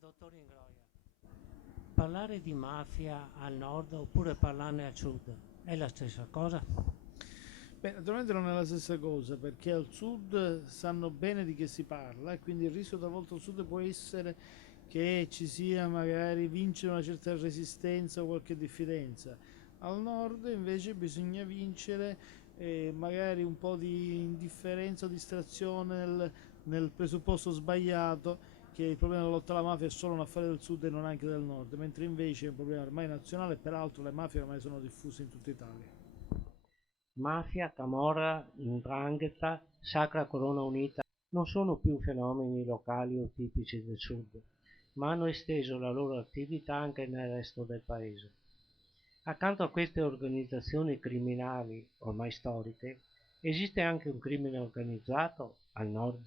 Dottor Ingroia, parlare di mafia al nord oppure parlarne al sud è la stessa cosa? Beh, naturalmente non è la stessa cosa perché al sud sanno bene di che si parla e quindi il rischio talvolta al sud può essere che ci sia magari vincere una certa resistenza o qualche diffidenza. Al nord invece bisogna vincere magari un po' di indifferenza o distrazione nel presupposto sbagliato che il problema della lotta alla mafia è solo un affare del sud e non anche del nord, mentre invece è un problema ormai nazionale e peraltro le mafie ormai sono diffuse in tutta Italia. Mafia, camorra, 'ndrangheta, Sacra Corona Unita non sono più fenomeni locali o tipici del sud, ma hanno esteso la loro attività anche nel resto del paese. Accanto a queste organizzazioni criminali ormai storiche, esiste anche un crimine organizzato al nord.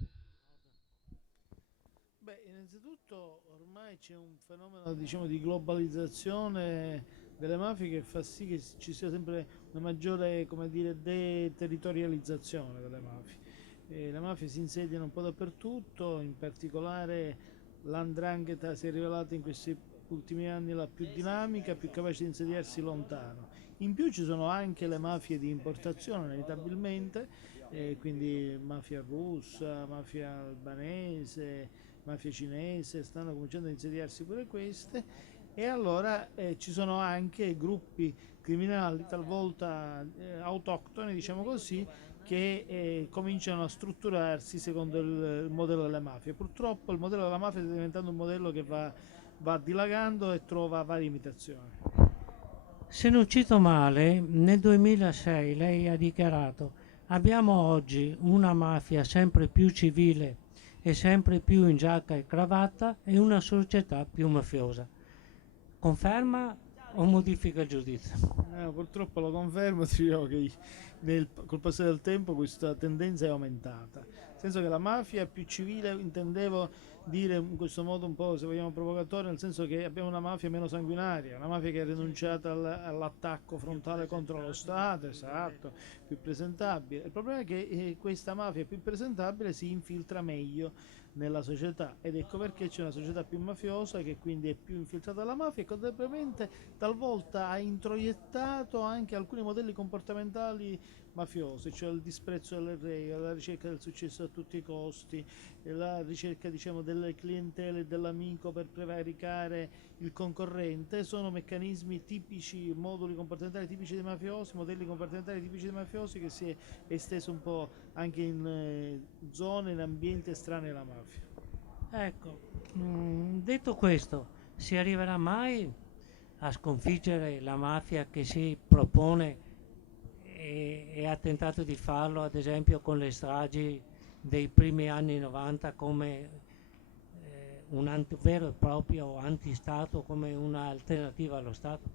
Beh, innanzitutto ormai c'è un fenomeno, diciamo, di globalizzazione delle mafie che fa sì che ci sia sempre una maggiore, come dire, deterritorializzazione delle mafie. Le mafie si insediano un po' dappertutto, in particolare l''ndrangheta si è rivelata in questi ultimi anni la più dinamica, più capace di insediarsi lontano. In più ci sono anche le mafie di importazione, inevitabilmente, quindi mafia russa, mafia albanese, mafia cinese, stanno cominciando a insediarsi pure queste e allora ci sono anche gruppi criminali talvolta autoctoni, diciamo così, che cominciano a strutturarsi secondo il modello delle mafie. Purtroppo il modello della mafia sta diventando un modello che va dilagando e trova varie imitazioni. Se non cito male, nel 2006 lei ha dichiarato: abbiamo oggi una mafia sempre più civile e sempre più in giacca e cravatta e una società più mafiosa. Conferma o modifica il giudizio? Purtroppo lo confermo, ti dirò che col passare del tempo questa tendenza è aumentata. Nel senso che la mafia è più civile, intendevo dire in questo modo un po', se vogliamo, provocatorio, nel senso che abbiamo una mafia meno sanguinaria, una mafia che ha rinunciato all'attacco frontale contro lo Stato, esatto, più presentabile. Il problema è che questa mafia più presentabile si infiltra meglio nella società ed ecco perché c'è una società più mafiosa che quindi è più infiltrata dalla mafia e contemporaneamente talvolta ha introiettato anche alcuni modelli comportamentali mafiosi, cioè il disprezzo delle regole, la ricerca del successo a tutti i costi, la ricerca diciamo delle clientele e dell'amico per prevaricare il concorrente, sono meccanismi tipici, moduli comportamentali tipici dei mafiosi, modelli comportamentali tipici dei mafiosi che si è esteso un po' anche in zone, in ambienti estranei alla mafia. Ecco, detto questo, si arriverà mai a sconfiggere la mafia che si propone e ha tentato di farlo, ad esempio, con le stragi dei primi anni 90 come un vero e proprio antistato, come un'alternativa allo Stato?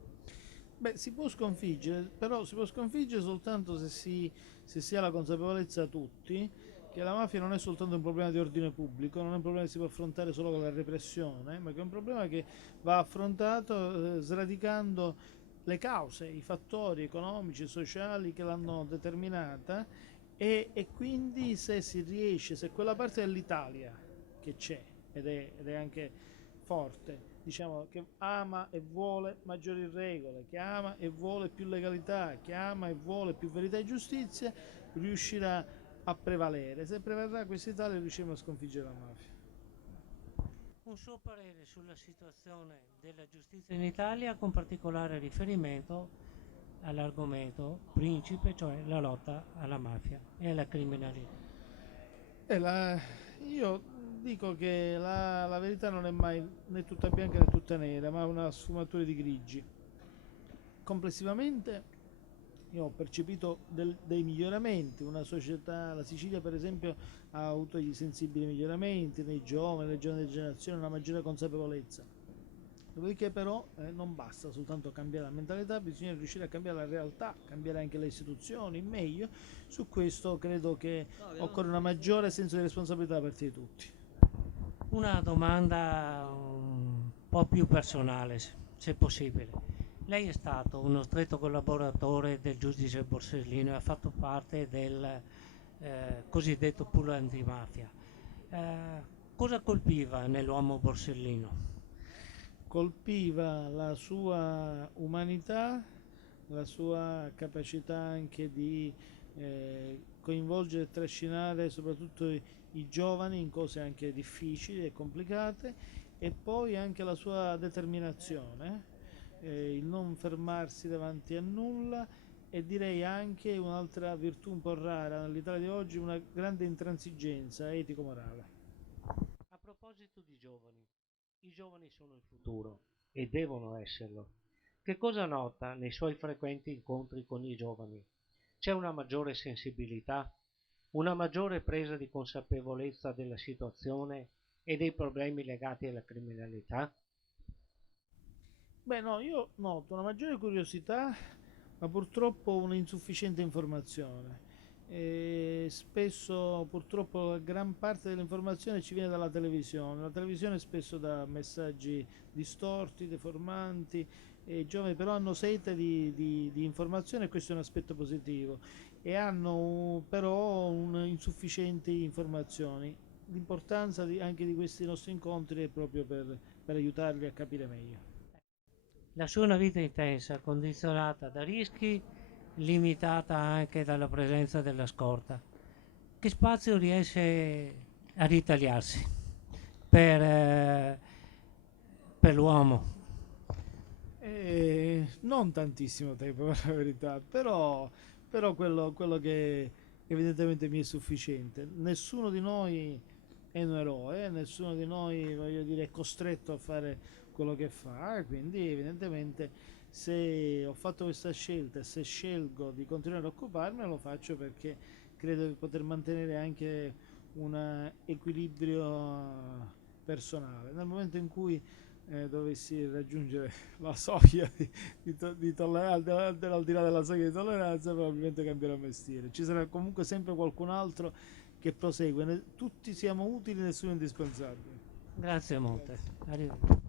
Beh, si può sconfiggere, però si può sconfiggere soltanto se si ha la consapevolezza tutti che la mafia non è soltanto un problema di ordine pubblico, non è un problema che si può affrontare solo con la repressione, ma che è un problema che va affrontato sradicando le cause, i fattori economici e sociali che l'hanno determinata e quindi se si riesce, se quella parte dell'Italia che c'è ed è anche forte, diciamo, che ama e vuole maggiori regole, che ama e vuole più legalità, che ama e vuole più verità e giustizia, riuscirà a prevalere. Se prevarrà questa Italia riusciremo a sconfiggere la mafia. Un suo parere sulla situazione della giustizia in Italia con particolare riferimento all'argomento principe, cioè la lotta alla mafia e alla criminalità. E la- io dico che la verità non è mai né tutta bianca né tutta nera, ma una sfumatura di grigi. Complessivamente io ho percepito dei miglioramenti, una società, la Sicilia per esempio ha avuto dei sensibili miglioramenti nei giovani, nelle giovani generazioni, una maggiore consapevolezza. Dopodiché però non basta soltanto cambiare la mentalità, bisogna riuscire a cambiare la realtà, cambiare anche le istituzioni, meglio. Su questo credo che occorre una maggiore senso di responsabilità da parte di tutti. Una domanda un po' più personale, se possibile. Lei è stato uno stretto collaboratore del giudice Borsellino e ha fatto parte del cosiddetto pool antimafia. Eh, Cosa colpiva nell'uomo borsellino? Colpiva la sua umanità, la sua capacità anche di coinvolgere e trascinare soprattutto i giovani in cose anche difficili e complicate, e poi anche la sua determinazione, il non fermarsi davanti a nulla, e direi anche un'altra virtù un po' rara nell'Italia di oggi, una grande intransigenza etico-morale. A proposito di giovani, i giovani sono il futuro e devono esserlo. Che cosa nota nei suoi frequenti incontri con i giovani? C'è una maggiore sensibilità, una maggiore presa di consapevolezza della situazione e dei problemi legati alla criminalità? Beh, no, io noto una maggiore curiosità, ma purtroppo una insufficiente informazione. E spesso, purtroppo, gran parte dell'informazione ci viene dalla televisione. La televisione spesso dà messaggi distorti, deformanti, e i giovani però hanno sete di informazione, e questo è un aspetto positivo, e hanno però insufficienti informazioni. L'importanza anche di questi nostri incontri è proprio per aiutarli a capire meglio. La sua è una vita intensa, condizionata da rischi, limitata anche dalla presenza della scorta. Che spazio riesce a ritagliarsi per l'uomo? Non tantissimo tempo, per la verità, però quello che evidentemente mi è sufficiente. Nessuno di noi è un eroe, nessuno di noi, voglio dire, è costretto a fare quello che fa, e quindi evidentemente se ho fatto questa scelta e se scelgo di continuare a occuparmene, lo faccio perché credo di poter mantenere anche un equilibrio personale. Nel momento in cui dovessi raggiungere la soglia di tolleranza, al di là della soglia di tolleranza, probabilmente cambierò mestiere. Ci sarà comunque sempre qualcun altro che prosegue. Tutti siamo utili, nessuno indispensabile. Grazie molte. Arrivederci.